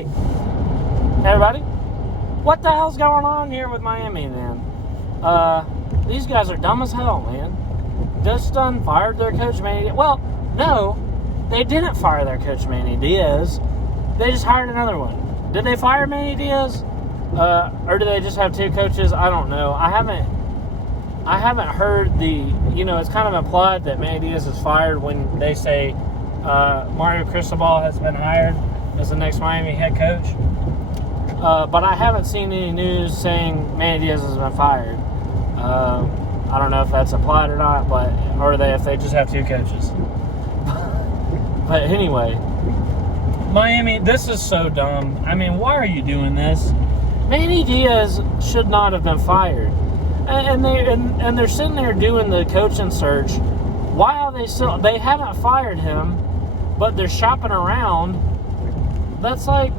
Hey, everybody. What the hell's going on here with Miami, man? These guys are dumb as hell, man. Just fired their coach, Manny Diaz. Well, no, they didn't fire their coach, Manny Diaz. They just hired another one. Did they fire Manny Diaz? Or do they just have two coaches? I don't know. I haven't heard it's kind of implied that Manny Diaz is fired when they say Mario Cristobal has been hired as the next Miami head coach. But I haven't seen any news saying Manny Diaz has been fired. I don't know if that's implied or not, if they just have two coaches. But anyway, Miami, this is so dumb. I mean, why are you doing this? Manny Diaz should not have been fired. And they're sitting there doing the coaching search while they haven't fired him, but they're shopping around. That's like,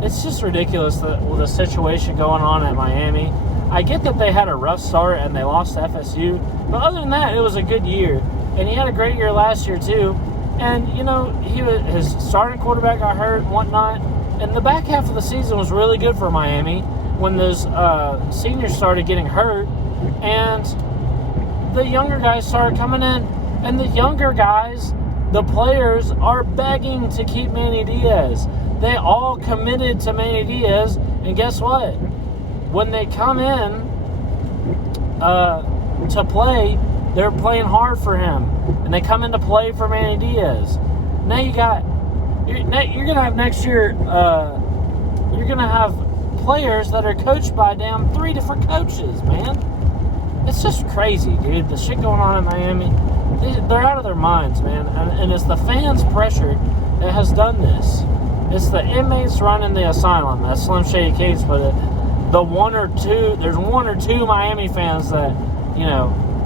it's just ridiculous with the situation going on at Miami. I get that they had a rough start and they lost to FSU, but other than that, it was a good year. And he had a great year last year too. And his starting quarterback got hurt and whatnot. And the back half of the season was really good for Miami when those seniors started getting hurt and the younger guys started coming in. And the younger guys, the players, are begging to keep Manny Diaz. They all committed to Manny Diaz, and guess what? When they come in to play, they're playing hard for him, and they come in to play for Manny Diaz. Now you're gonna have next year. You're gonna have players that are coached by damn 3 different coaches, man. It's just crazy, dude. The shit going on in Miami, they're out of their minds, man. And it's the fans' pressure that has done this. It's the inmates running the asylum, as Slim Shady Cates put it. There's one or two Miami fans that,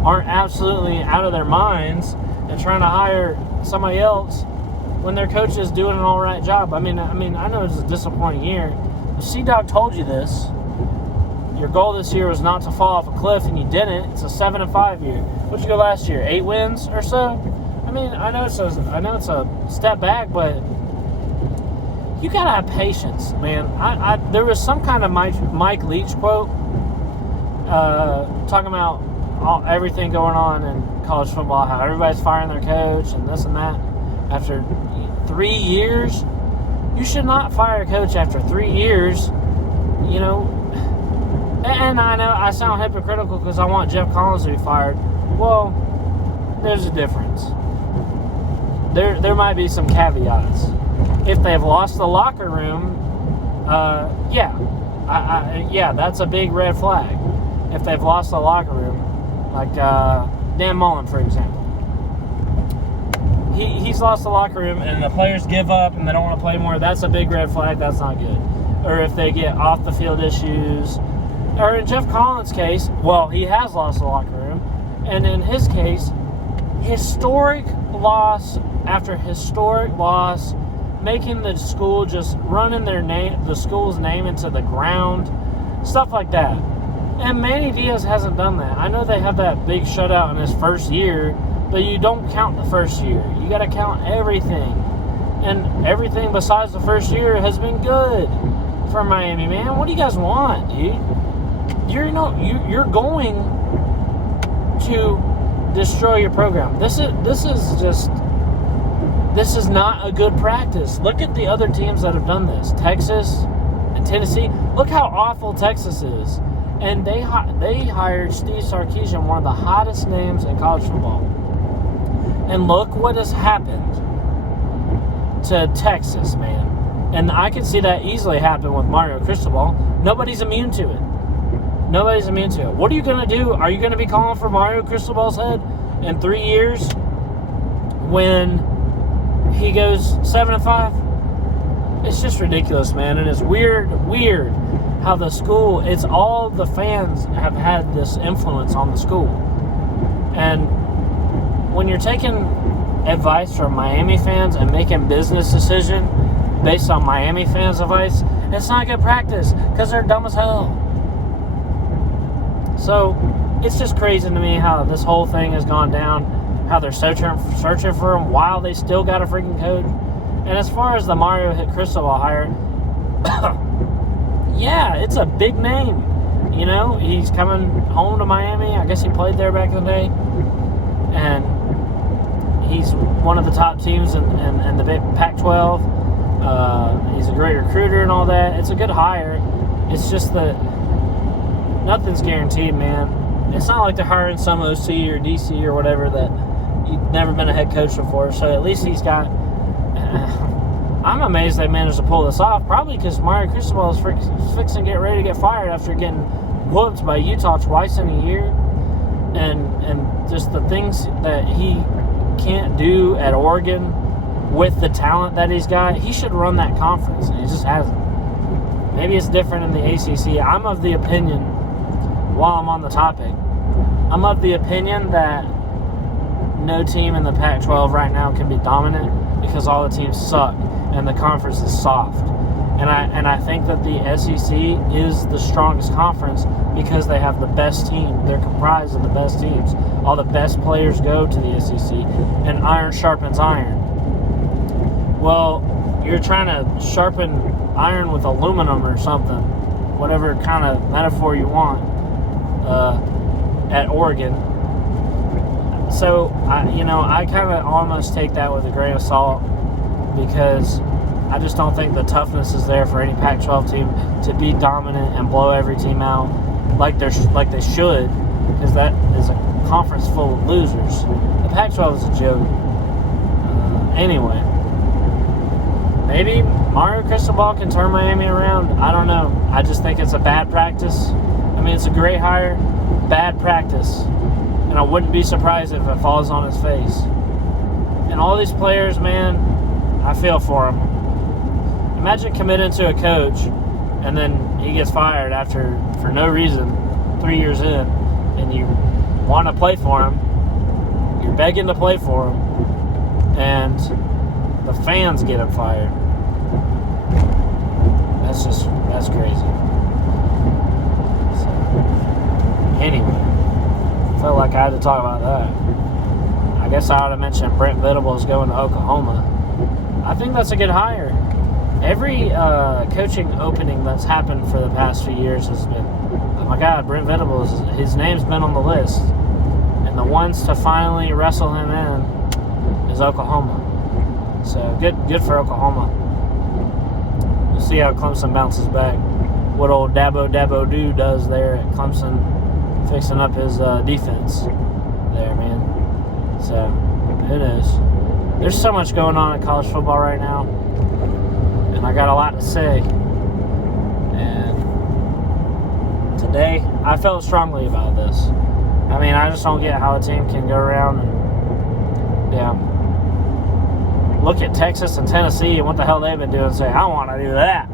aren't absolutely out of their minds and trying to hire somebody else when their coach is doing an all right job. I mean, I know it's a disappointing year. C-Dog told you this. Your goal this year was not to fall off a cliff, and you didn't. It's a 7-5 year. What'd you go last year? 8 wins or so? I mean, I know it's a step back, but you gotta have patience, man. There was some kind of Mike Leach quote talking about everything going on in college football, how everybody's firing their coach and this and that. After 3 years, you should not fire a coach after 3 years. And I know I sound hypocritical because I want Jeff Collins to be fired. Well, there's a difference. There might be some caveats. If they've lost the locker room, that's a big red flag. If they've lost the locker room, like Dan Mullen, for example. He's lost the locker room and the players give up and they don't want to play more, that's a big red flag. That's not good. Or if they get off the field issues. Or in Jeff Collins' case, well, he has lost the locker room. And in his case, historic loss after historic loss, making the school just running the school's name into the ground, stuff like that. And Manny Diaz hasn't done that. I know they had that big shutout in his first year, but you don't count the first year. You got to count everything. And everything besides the first year has been good for Miami, man. What do you guys want, dude? You're going to destroy your program. This is not a good practice. Look at the other teams that have done this. Texas and Tennessee. Look how awful Texas is. And they hired Steve Sarkisian, one of the hottest names in college football. And look what has happened to Texas, man. And I can see that easily happen with Mario Cristobal. Nobody's immune to it. What are you going to do? Are you going to be calling for Mario Cristobal's head in 3 years when he goes 7-5? It's just ridiculous, man. And it's weird how the school, it's all the fans have had this influence on the school. And when you're taking advice from Miami fans and making business decisions based on Miami fans' advice, it's not good practice because they're dumb as hell. So it's just crazy to me how this whole thing has gone down, how they're searching for him while they still got a freaking coach. And as far as the Mario Cristobal hire, yeah, it's a big name. You know, he's coming home to Miami. I guess he played there back in the day. And he's one of the top teams in the big Pac-12. He's a great recruiter and all that. It's a good hire. It's just that nothing's guaranteed, man. It's not like they're hiring some OC or DC or whatever that you've never been a head coach before. So at least he's got... I'm amazed they managed to pull this off. Probably because Mario Cristobal is fixing to get ready to get fired after getting whooped by Utah twice in a year. And just the things that he can't do at Oregon with the talent that he's got, he should run that conference, and he just hasn't. Maybe it's different in the ACC. I'm of the opinion, while I'm on the topic, I'm of the opinion that no team in the Pac-12 right now can be dominant because all the teams suck and the conference is soft. And I think that the SEC is the strongest conference because they have the best team. They're comprised of the best teams. All the best players go to the SEC, and iron sharpens iron. Well, you're trying to sharpen iron with aluminum or something, whatever kind of metaphor you want, at Oregon. So, I kind of almost take that with a grain of salt because I just don't think the toughness is there for any Pac-12 team to be dominant and blow every team out like they should, because that is a conference full of losers. The Pac-12 is a joke. Anyway, maybe Mario Cristobal can turn Miami around. I don't know. I just think it's a bad practice. I mean, it's a great hire, bad practice. And I wouldn't be surprised if it falls on his face. And all these players, man, I feel for them. Imagine committing to a coach and then he gets fired for no reason 3 years in, and you want to play for him. You're begging to play for him, and the fans get him fired. That's crazy. So, anyway, felt like I had to talk about that. I guess I ought to mention Brent Venables going to Oklahoma. I think that's a good hire. Every coaching opening that's happened for the past few years has been, oh my God, Brent Venables, his name's been on the list. And the ones to finally wrestle him in is Oklahoma. So good for Oklahoma. We'll see how Clemson bounces back. What old Dabo Doo does there at Clemson, fixing up his defense there, man. So, it is. There's so much going on in college football right now. And I got a lot to say. And today, I felt strongly about this. I mean, I just don't get how a team can go around and, look at Texas and Tennessee and what the hell they've been doing and say, I want to do that.